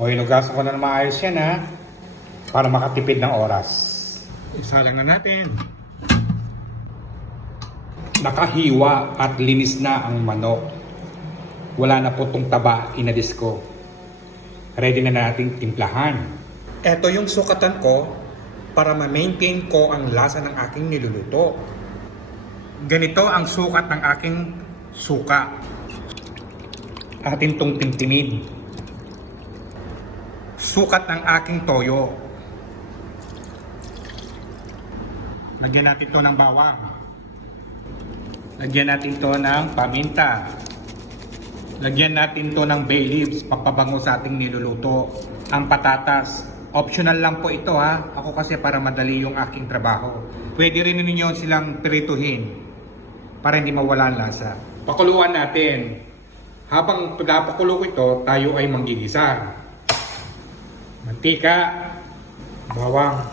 O inugasan ko na ng maayos yan ha. Para makatipid ng oras. Isalang na natin. Nakahiwa at linis na ang manok. Wala na po itong taba, inadis ko. Ready na nating timplahan. Ito yung sukatan ko para ma-maintain ko ang lasa ng aking niluluto. Ganito ang sukat ng aking suka. Atin tong timtimin. Sukat ng aking toyo. Lagyan natin to ng bawang. Lagyan natin to ng paminta. Lagyan natin to ng bay leaves, pampabango sa ating niluluto. Ang patatas, optional lang po ito ha. Ako kasi para madali yung aking trabaho. Pwede rin ninyo silang pirituhin para hindi mawala ang lasa. Pakuluan natin. Habang pinapakulo ko ito, tayo ay manggigisa. Mantika, bawang.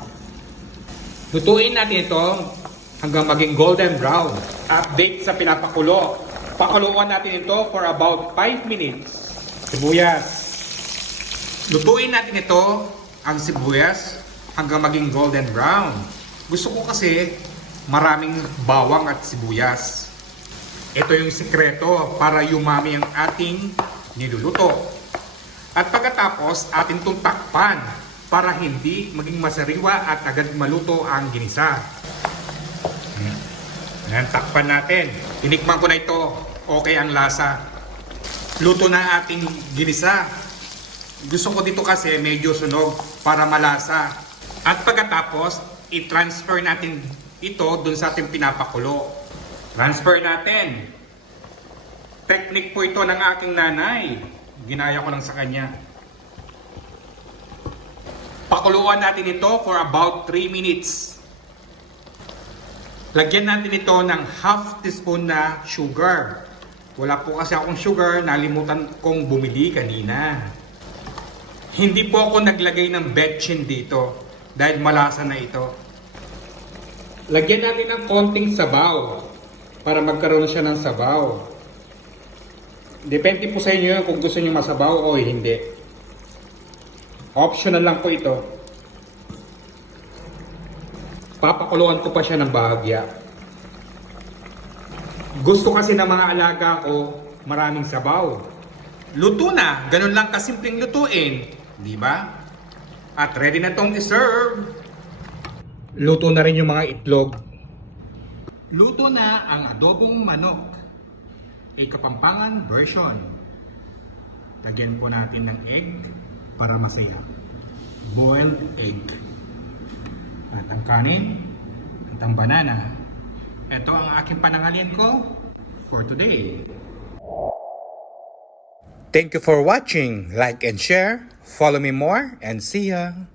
Lutuin natin ito hanggang maging golden brown. Update sa pinapakulo. Pakuluan natin ito for about 5 minutes. Sibuyas. Lutuin natin ito, ang sibuyas, hanggang maging golden brown. Gusto ko kasi maraming bawang at sibuyas. Ito yung sikreto para yumami ang ating niluluto. At pagkatapos, atin itong takpan para hindi maging masariwa at agad maluto ang ginisa. Ayan, takpan natin. Tinikman ko na ito. Okay ang lasa. Luto na ang ating ginisa. Gusto ko dito kasi medyo sunog para malasa. At pagkatapos, i-transfer natin ito dun sa ating pinapakulo. Transfer natin. Technique po ito ng aking nanay. Ginaya ko lang sa kanya. Pakuluan natin ito for about 3 minutes. Lagyan natin ito ng half teaspoon na sugar. Wala po kasi akong sugar, nalimutan kong bumili kanina. Hindi po ako naglagay ng betchin dito dahil malasa na ito. Lagyan natin ng konting sabaw para magkaroon siya ng sabaw. Depende po sa inyo kung gusto niyo masabaw o hindi. Optional lang po ito. Papakuluan ko pa siya ng bahagya. Gusto kasi ng mga alaga ko maraming sabaw. Luto na, ganun lang kasimpleng lutuin, di ba? At ready na tong i-serve. Luto na rin yung mga itlog. Luto na ang adobong manok. A Kapampangan version. Lagyan po natin ng egg para masaya. Boiled egg. At ang kanin at ang banana. Ito ang aking pananghalian ko for today. Thank you for watching. Like and share. Follow me more and see ya.